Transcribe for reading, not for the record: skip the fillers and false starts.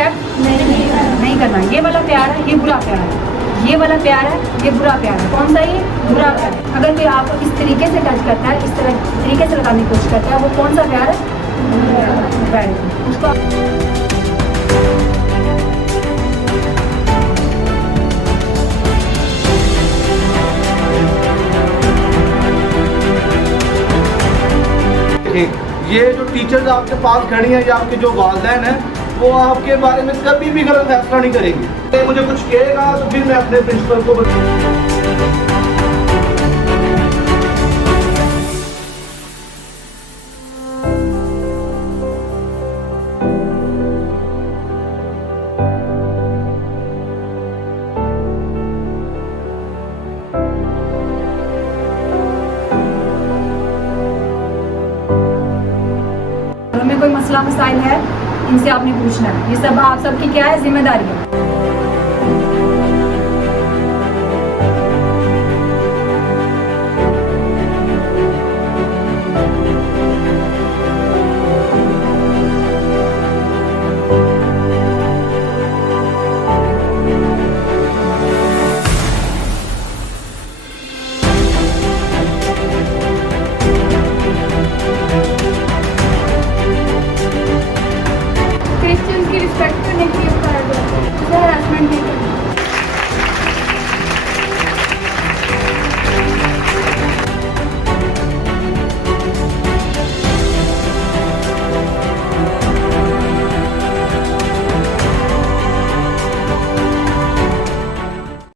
Accept नहीं करना। ये वाला प्यार है, ये बुरा प्यार है। ये वाला प्यार है, ये बुरा प्यार है। कौन सा? ये बुरा प्यार है। अगर कोई आपको इस तरीके से टच करता है, इस तरीके से लगाने की कोशिश करता है, वो कौन सा प्यार है? उसको ये जो टीचर्स आपके पास खड़ी हैं या आपके जो वालिदैन हैं, वो आपके बारे में कभी भी गलत फैसला नहीं करेंगे। मुझे कुछ कहेगा तो फिर मैं अपने प्रिंसिपल को में कोई मसला मसाइल है, इनसे आपने पूछना है। ये सब आप सबकी क्या है? जिम्मेदारी है।